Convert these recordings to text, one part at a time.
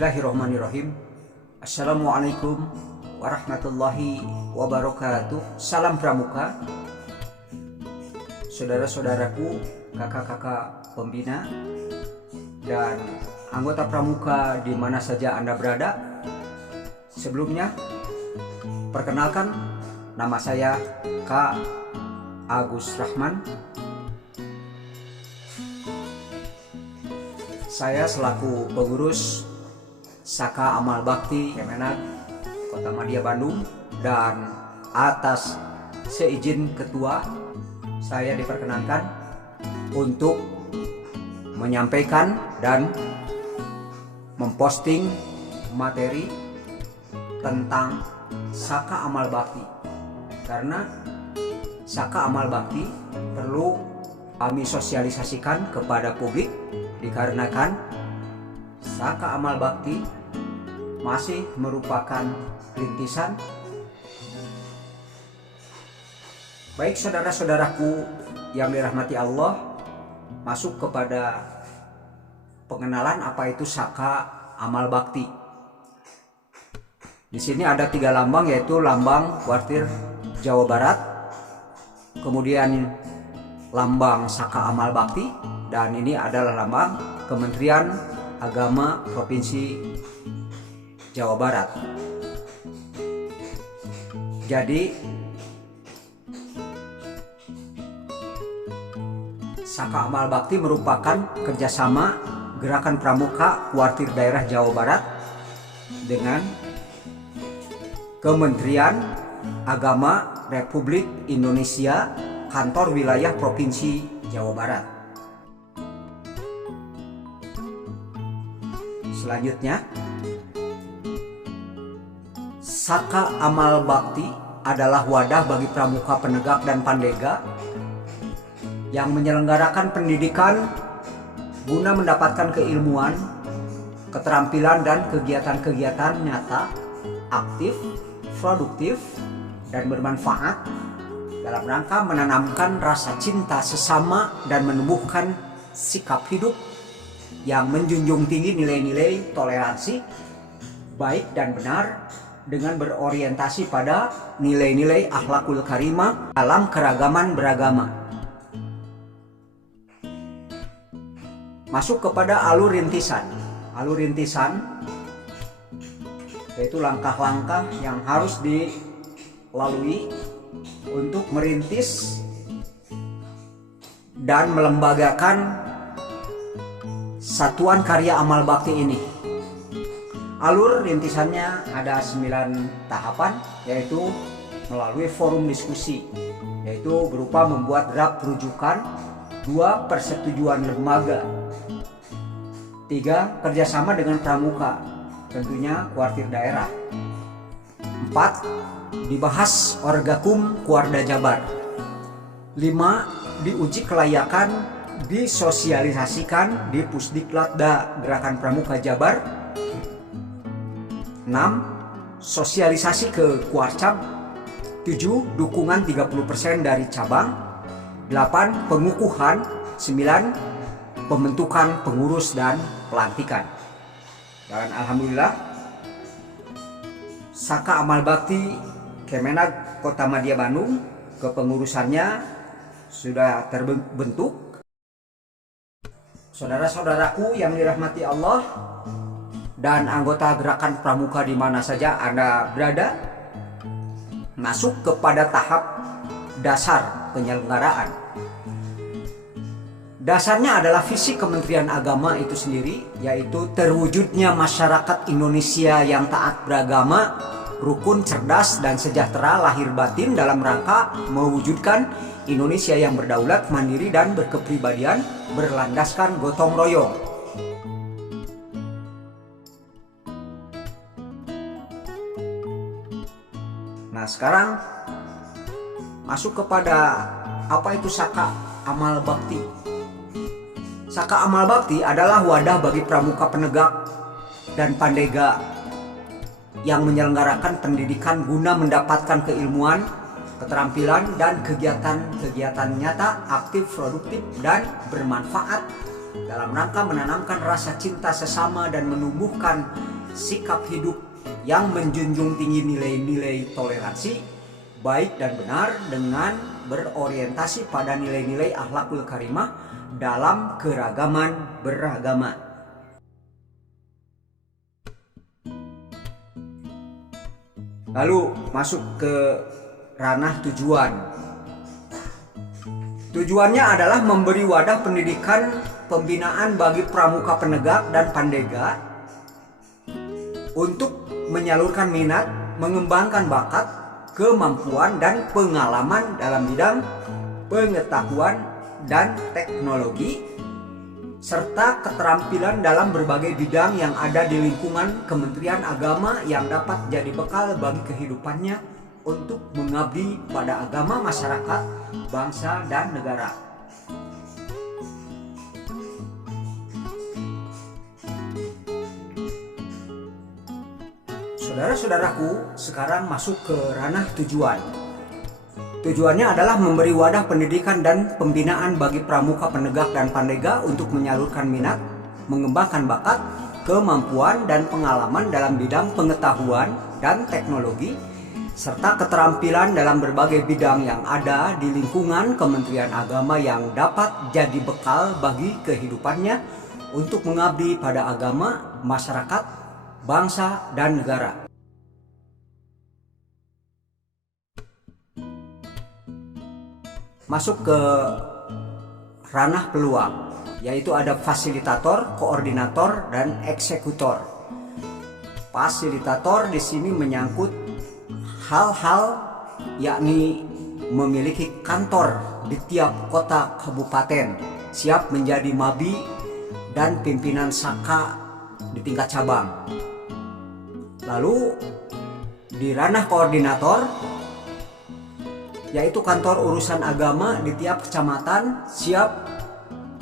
Bismillahirrahmanirrahim. Assalamualaikum warahmatullahi wabarakatuh. Salam pramuka, saudara-saudaraku, kakak-kakak pembina, dan anggota pramuka di mana saja Anda berada. Sebelumnya, perkenalkan, nama saya Kak Agus Rahman. Saya selaku pengurus Saka Amal Bakti Kemenag Kota Madya Bandung, dan atas seizin ketua saya diperkenankan untuk menyampaikan dan memposting materi tentang Saka Amal Bakti, karena Saka Amal Bakti perlu kami sosialisasikan kepada publik dikarenakan Saka Amal Bakti masih merupakan rintisan. Baik saudara-saudaraku yang dirahmati Allah, masuk kepada pengenalan apa itu Saka Amal Bakti. Di sini ada 3 lambang, yaitu lambang Kuartir Jawa Barat, kemudian lambang Saka Amal Bakti, dan ini adalah lambang Kementerian Agama Provinsi Jawa Barat. Jadi Saka Amal Bakti merupakan kerjasama Gerakan Pramuka Kuartir Daerah Jawa Barat dengan Kementerian Agama Republik Indonesia, Kantor Wilayah Provinsi Jawa Barat. Selanjutnya, Saka Amal Bakti adalah wadah bagi pramuka penegak dan pandega yang menyelenggarakan pendidikan guna mendapatkan keilmuan, keterampilan, dan kegiatan-kegiatan nyata, aktif, produktif, dan bermanfaat dalam rangka menanamkan rasa cinta sesama dan menumbuhkan sikap hidup yang menjunjung tinggi nilai-nilai toleransi, baik dan benar, dengan berorientasi pada nilai-nilai akhlakul karimah dalam keragaman beragama. Masuk kepada alur rintisan. Alur rintisan yaitu langkah-langkah yang harus dilalui untuk merintis dan melembagakan satuan karya amal bakti ini. Alur rintisannya ada 9 tahapan, yaitu melalui forum diskusi, yaitu berupa membuat draft rujukan, 2 persetujuan lembaga, 3 kerjasama dengan pramuka, tentunya kuartir daerah, 4 dibahas Orgakum Kuarda Jabar, 5 diuji kelayakan disosialisasikan di Pusdiklatda Gerakan Pramuka Jabar, 6 sosialisasi ke Kuarcap, 7 dukungan 30% dari cabang, 8 pengukuhan, 9 pembentukan pengurus dan pelantikan. Dan alhamdulillah Saka Amal Bakti Kemenag Kota Madya Bandung, kepengurusannya sudah terbentuk. Saudara-saudaraku yang dirahmati Allah dan anggota Gerakan Pramuka di mana saja Anda berada, masuk kepada tahap dasar penyelenggaraan. Dasarnya adalah visi Kementerian Agama itu sendiri, yaitu terwujudnya masyarakat Indonesia yang taat beragama, rukun, cerdas, dan sejahtera lahir batin dalam rangka mewujudkan Indonesia yang berdaulat, mandiri, dan berkepribadian berlandaskan gotong royong. Nah, sekarang masuk kepada apa itu Saka Amal Bakti. Saka Amal Bakti adalah wadah bagi pramuka penegak dan pandega yang menyelenggarakan pendidikan guna mendapatkan keilmuan, keterampilan, dan kegiatan-kegiatan nyata, aktif, produktif, dan bermanfaat dalam rangka menanamkan rasa cinta sesama dan menumbuhkan sikap hidup yang menjunjung tinggi nilai-nilai toleransi, baik dan benar dengan berorientasi pada nilai-nilai akhlakul karimah dalam keragaman beragama. Lalu masuk ke ranah tujuan. Tujuannya adalah memberi wadah pendidikan pembinaan bagi pramuka penegak dan pandega untuk menyalurkan minat, mengembangkan bakat, kemampuan dan pengalaman dalam bidang pengetahuan dan teknologi, serta keterampilan dalam berbagai bidang yang ada di lingkungan Kementerian Agama yang dapat jadi bekal bagi kehidupannya untuk mengabdi pada agama, masyarakat, bangsa, dan negara. Saudara-saudaraku, sekarang masuk ke ranah tujuan. Tujuannya adalah memberi wadah pendidikan dan pembinaan bagi pramuka penegak dan pandega untuk menyalurkan minat, mengembangkan bakat, kemampuan dan pengalaman dalam bidang pengetahuan dan teknologi, serta keterampilan dalam berbagai bidang yang ada di lingkungan Kementerian Agama yang dapat jadi bekal bagi kehidupannya untuk mengabdi pada agama, masyarakat, bangsa, dan negara. Masuk ke ranah peluang, yaitu ada fasilitator, koordinator, dan eksekutor. Fasilitator di sini menyangkut hal-hal yakni memiliki kantor di tiap kota kabupaten, siap menjadi mabi dan pimpinan saka di tingkat cabang. Lalu di ranah koordinator, yaitu kantor urusan agama di tiap kecamatan, siap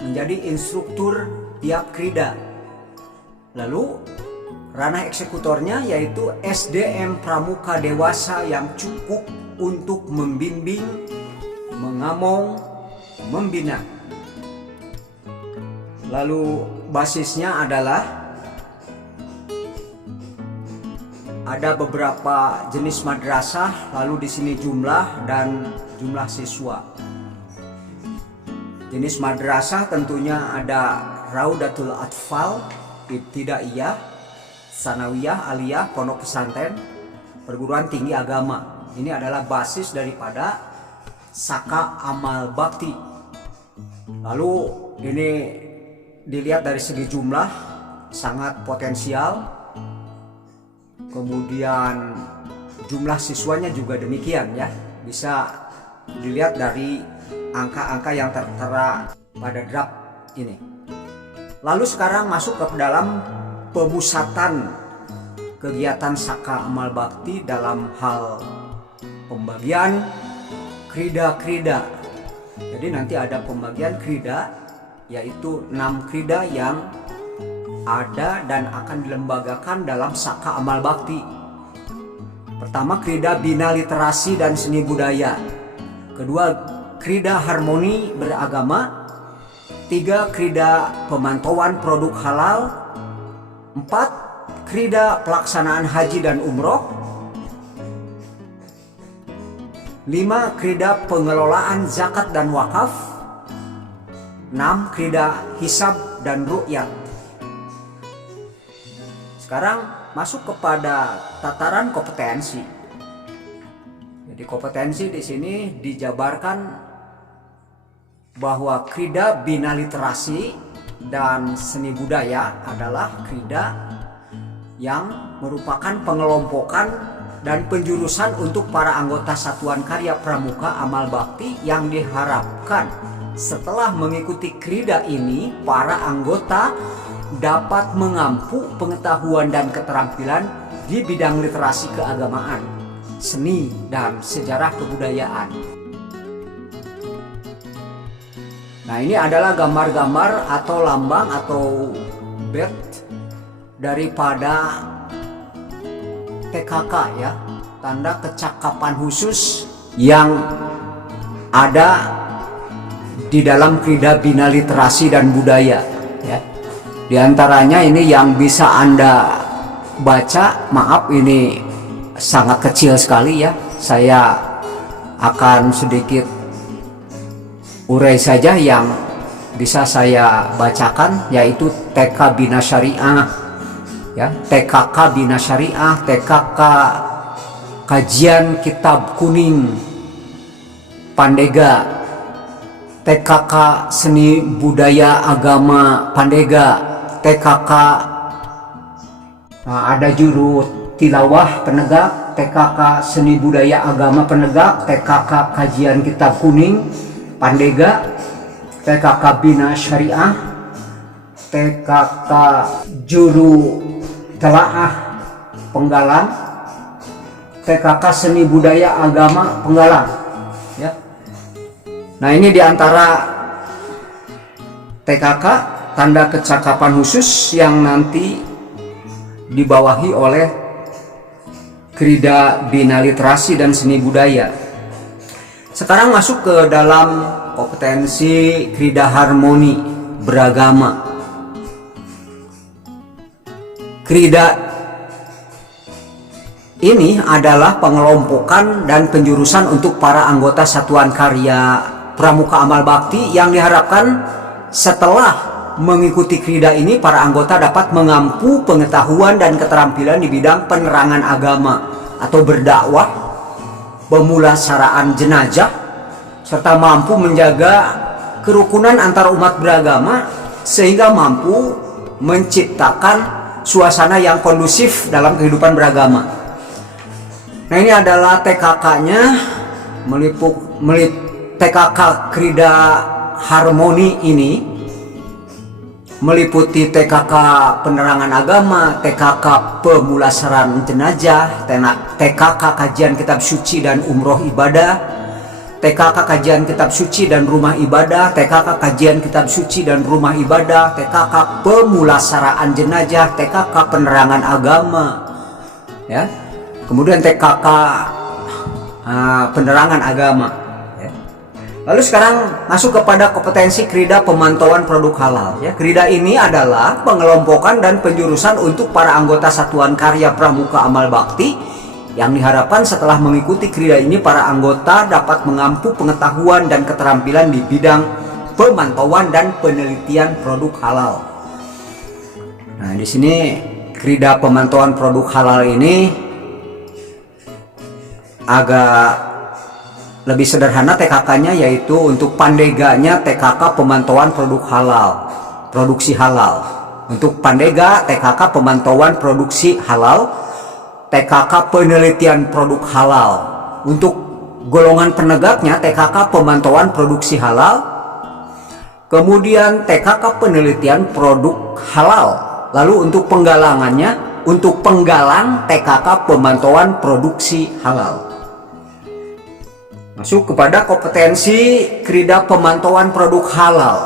menjadi instruktur tiap krida. Lalu ranah eksekutornya yaitu SDM pramuka dewasa yang cukup untuk membimbing, mengamong, membina. Lalu basisnya adalah ada beberapa jenis madrasah, lalu di sini jumlah dan jumlah siswa. Jenis madrasah tentunya ada Raudatul Atfal, Ibtidaiyah, Sanawiyah, Aliyah, Pondok Pesantren, Perguruan Tinggi Agama. Ini adalah basis daripada Saka Amal Bakti. Lalu ini dilihat dari segi jumlah sangat potensial. Kemudian jumlah siswanya juga demikian ya. Bisa dilihat dari angka-angka yang tertera pada draft ini. Lalu sekarang masuk ke dalam pemusatan kegiatan Saka Amal Bakti dalam hal pembagian krida-krida. Jadi nanti ada pembagian krida, yaitu 6 krida yang ada dan akan dilembagakan dalam Saka Amal Bakti. Pertama, krida bina literasi dan seni budaya. Kedua, krida harmoni beragama. 3, krida pemantauan produk halal. 4, krida pelaksanaan haji dan umroh. 5, krida pengelolaan zakat dan wakaf. 6, krida hisab dan ru'yat. Sekarang masuk kepada tataran kompetensi. Jadi kompetensi di sini dijabarkan bahwa krida bina literasi dan seni budaya adalah krida yang merupakan pengelompokan dan penjurusan untuk para anggota Satuan Karya Pramuka Amal Bakti yang diharapkan setelah mengikuti krida ini para anggota dapat mengampu pengetahuan dan keterampilan di bidang literasi keagamaan, seni, dan sejarah kebudayaan. Nah, ini adalah gambar-gambar atau lambang atau bed daripada TKK ya, tanda kecakapan khusus yang ada di dalam krida bina literasi dan budaya. ya. Di antaranya ini yang bisa Anda baca, maaf ini sangat kecil sekali ya. Saya akan sedikit urai saja yang bisa saya bacakan, yaitu TK Bina Syariah ya, TKK Bina Syariah, TKK Kajian Kitab Kuning Pandega, TKK Seni Budaya Agama Pandega, TKK ada juru tilawah penegak, TKK Seni Budaya Agama Penegak, TKK Kajian Kitab Kuning Pandega, TKK Bina Syariah, TKK Juru Telaah Penggalang, TKK Seni Budaya Agama Penggalang ya. Nah, ini diantara TKK tanda kecakapan khusus yang nanti dibawahi oleh Krida Bina Literasi dan Seni Budaya. Sekarang masuk ke dalam kompetensi Krida Harmoni Beragama. Krida ini adalah pengelompokan dan penjurusan untuk para anggota satuan karya Pramuka Amal Bakti yang diharapkan setelah mengikuti krida ini para anggota dapat mengampu pengetahuan dan keterampilan di bidang penerangan agama atau berdakwah, pemulasaraan jenazah, serta mampu menjaga kerukunan antar umat beragama sehingga mampu menciptakan suasana yang kondusif dalam kehidupan beragama. Nah, ini adalah TKK-nya, TKK Krida Harmoni ini meliputi TKK Penerangan Agama, TKK Pemulasaraan Jenazah, TKK Kajian Kitab Suci dan Umroh Ibadah, TKK Kajian Kitab Suci dan Rumah Ibadah, TKK Kajian Kitab Suci dan Rumah Ibadah, TKK Pemulasaraan Jenazah, TKK Penerangan Agama ya. Kemudian TKK Penerangan Agama ya. Lalu sekarang masuk kepada kompetensi Krida Pemantauan Produk Halal ya. Krida ini adalah pengelompokan dan penjurusan untuk para anggota satuan karya Pramuka Amal Bakti yang diharapkan setelah mengikuti krida ini para anggota dapat mengampu pengetahuan dan keterampilan di bidang pemantauan dan penelitian produk halal. Nah, di sini Krida Pemantauan Produk Halal ini agak lebih sederhana TKK-nya, yaitu untuk Pandeganya TKK Pemantauan Produk Halal, Produksi Halal. Untuk Pandega TKK Pemantauan Produksi Halal, TKK Penelitian Produk Halal. Untuk golongan penegaknya TKK Pemantauan Produksi Halal, kemudian TKK Penelitian Produk Halal. Lalu untuk penggalangannya, untuk penggalang TKK Pemantauan Produksi Halal. Masuk kepada kompetensi Krida Pemantauan Produk Halal,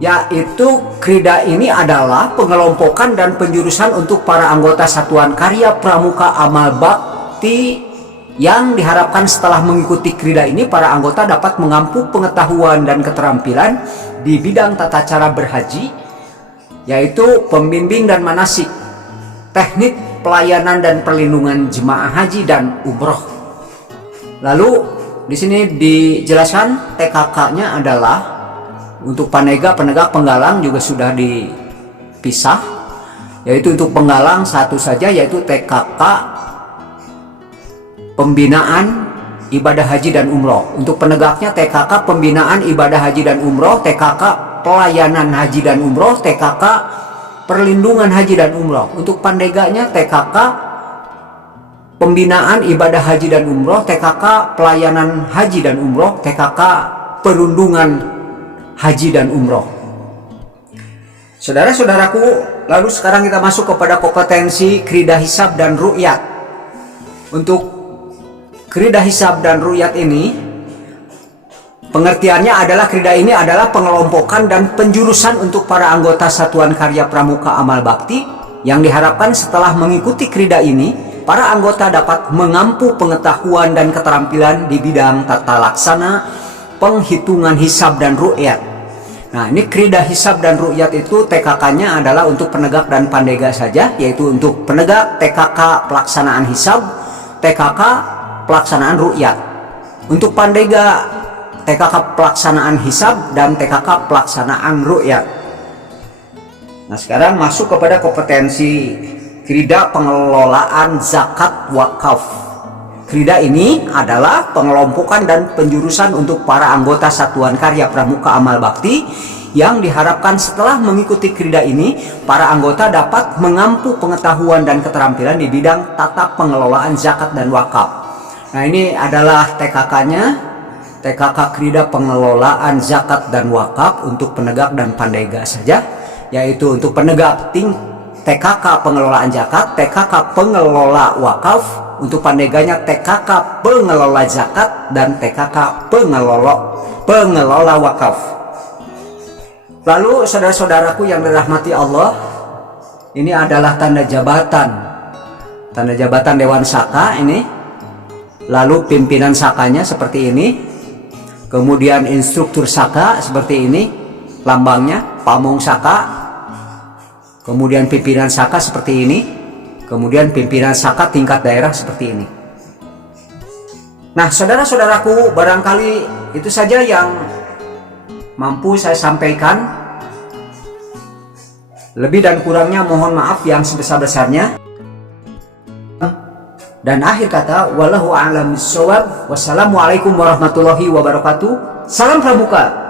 yaitu krida ini adalah pengelompokan dan penjurusan untuk para anggota satuan karya Pramuka Amal Bakti yang diharapkan setelah mengikuti krida ini para anggota dapat mengampu pengetahuan dan keterampilan di bidang tata cara berhaji, yaitu pembimbing dan manasik, teknik pelayanan dan perlindungan jemaah haji dan umroh. Lalu di sini dijelaskan TKK-nya adalah untuk Panega, penegak, penggalang juga sudah dipisah, yaitu untuk penggalang satu saja, yaitu TKK Pembinaan Ibadah Haji dan Umroh. Untuk penegaknya TKK Pembinaan Ibadah Haji dan Umroh, TKK Pelayanan Haji dan Umroh, TKK Perlindungan Haji dan Umroh. Untuk pandeganya TKK Pembinaan Ibadah Haji dan Umroh, TKK Pelayanan Haji dan Umroh, TKK Perundungan Haji dan Umroh. Saudara-saudaraku, lalu sekarang kita masuk kepada kompetensi Krida Hisab dan Ru'yat. Untuk Krida Hisab dan Ru'yat ini, pengertiannya adalah krida ini adalah pengelompokan dan penjurusan untuk para anggota satuan karya Pramuka Amal Bakti yang diharapkan setelah mengikuti krida ini para anggota dapat mengampu pengetahuan dan keterampilan di bidang tata laksana, penghitungan hisab dan ru'yat. Nah, ini krida hisab dan ru'yat itu TKK-nya adalah untuk penegak dan pandega saja, yaitu untuk penegak TKK pelaksanaan hisab, TKK pelaksanaan ru'yat. Untuk pandega TKK pelaksanaan hisab dan TKK pelaksanaan ru'yat. Nah, sekarang masuk kepada kompetensi krida pengelolaan zakat wakaf. Krida ini adalah pengelompokan dan penjurusan untuk para anggota Satuan Karya Pramuka Amal Bakti yang diharapkan setelah mengikuti krida ini, para anggota dapat mengampu pengetahuan dan keterampilan di bidang tata pengelolaan zakat dan wakaf. Nah, ini adalah TKK-nya, TKK krida pengelolaan zakat dan wakaf untuk penegak dan pandega saja, yaitu untuk penegak TKK pengelolaan zakat, TKK pengelola wakaf. Untuk pandeganya TKK pengelola zakat dan TKK pengelola wakaf. Lalu saudara-saudaraku yang dirahmati Allah, ini adalah tanda jabatan Dewan Saka ini. Lalu pimpinan sakanya seperti ini, kemudian instruktur saka seperti ini lambangnya, pamong saka, kemudian pimpinan saka seperti ini, kemudian pimpinan saka tingkat daerah seperti ini. Nah, saudara-saudaraku, barangkali itu saja yang mampu saya sampaikan. Lebih dan kurangnya mohon maaf yang sebesar-besarnya. Dan akhir kata, wallahu a'lam bishawab. Wassalamualaikum warahmatullahi wabarakatuh. Salam Pramuka.